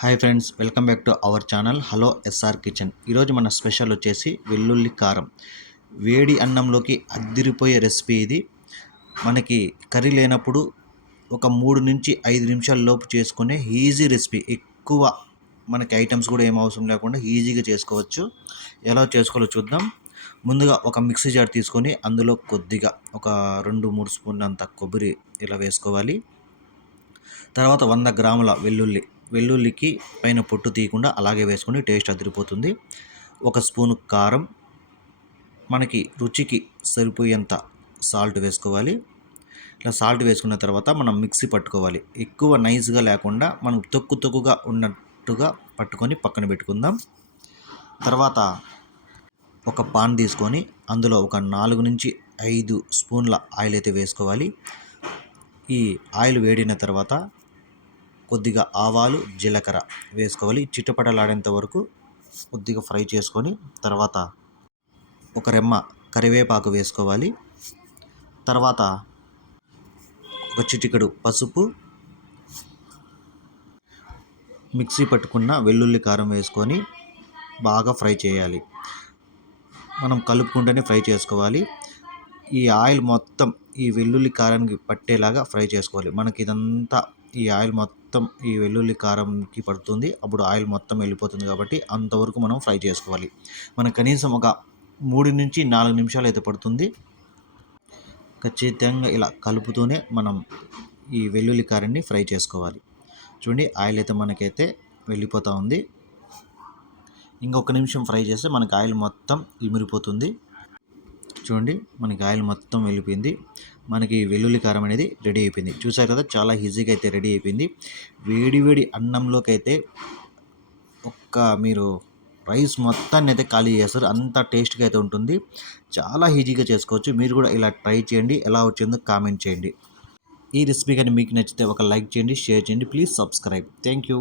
Hi friends, welcome back to our channel hello SR kitchen. ఈరోజు మన special వచ్చేసి వెల్లుల్లి కారం. వేడి అన్నంలోకి అద్దిరిపోయే రెసిపీ ఇది. మనకి కర్రీ లేనప్పుడు ఒక 3 నుంచి 5 నిమిషాల లోపు చేసుకునే ఈజీ రెసిపీ. ఎక్కువ మనకి ఐటమ్స్ కూడా ఏం అవసరం లేకుండా ఈజీగా చేసుకోవచ్చు. ఎలా చేసుకోవాలో చూద్దాం. ముందుగా ఒక మిక్సీ జార్ తీసుకొని అందులో కొద్దిగా ఒక 2-3 స్పూన్ల అంత కొబ్బరి ఇలా వేసుకోవాలి. తర్వాత 100 గ్రాముల వెల్లుల్లికి పైన పొట్టు తీయకుండా అలాగే వేసుకొని టేస్ట్ అదిరిపోతుంది. 1 స్పూను కారం, మనకి రుచికి సరిపోయేంత సాల్ట్ వేసుకోవాలి. ఇలా సాల్ట్ వేసుకున్న తర్వాత మనం మిక్సీ పట్టుకోవాలి. ఎక్కువ నైస్గా లేకుండా మనం తొక్కుగా ఉన్నట్టుగా పట్టుకొని పక్కన పెట్టుకుందాం. తర్వాత ఒక పాన్ తీసుకొని అందులో ఒక 4 నుంచి 5 స్పూన్ల ఆయిల్ అయితే వేసుకోవాలి. ఈ ఆయిల్ వేడిన తర్వాత కొద్దిగా ఆవాలు, జీలకర్ర వేసుకోవాలి. చిటపటలాడేంత వరకు కొద్దిగా ఫ్రై చేసుకొని తర్వాత ఒక రెమ్మ కరివేపాకు వేసుకోవాలి. తర్వాత ఒక చిటికెడు పసుపు, మిక్సీ పట్టుకున్న వెల్లుల్లి కారం వేసుకొని బాగా ఫ్రై చేయాలి. మనం కలుపుకుంటూనే ఫ్రై చేసుకోవాలి. ఈ ఆయిల్ మొత్తం ఈ వెల్లుల్లి కారానికి పట్టేలాగా ఫ్రై చేసుకోవాలి. మనకి ఇదంతా ఈ ఆయిల్ మొత్తం ఈ వెల్లుల్లి కారంకి పడుతుంది. అప్పుడు ఆయిల్ మొత్తం వెళ్ళిపోతుంది కాబట్టి అంతవరకు మనం ఫ్రై చేసుకోవాలి. మనకు కనీసం ఒక 3 నుంచి 4 నిమిషాలు అయితే పడుతుంది. ఖచ్చితంగా ఇలా కలుపుతూనే మనం ఈ వెల్లుల్లి కారాన్ని ఫ్రై చేసుకోవాలి. చూడండి, ఆయిల్ అయితే మనకైతే వెళ్ళిపోతూ ఉంది. ఇంకొక నిమిషం ఫ్రై చేస్తే మనకి ఆయిల్ మొత్తం ఇమిరిపోతుంది. చూడండి, మనకి ఆయిల్ మొత్తం వెళ్ళిపోయింది. మనకి వెల్లుల్లి కారం అనేది రెడీ అయిపోయింది. చూసారు కదా, చాలా ఈజీగా అయితే రెడీ అయిపోయింది. వేడి అన్నంలోకి అయితే మీరు రైస్ మొత్తాన్ని అయితే ఖాళీ చేస్తారు. అంత టేస్ట్గా అయితే ఉంటుంది. చాలా ఈజీగా చేసుకోవచ్చు. మీరు కూడా ఇలా ట్రై చేయండి. ఎలా వచ్చిందో కామెంట్ చేయండి. ఈ రెసిపీ కానీ మీకు నచ్చితే ఒక లైక్ చేయండి, షేర్ చేయండి. Please subscribe. Thank you.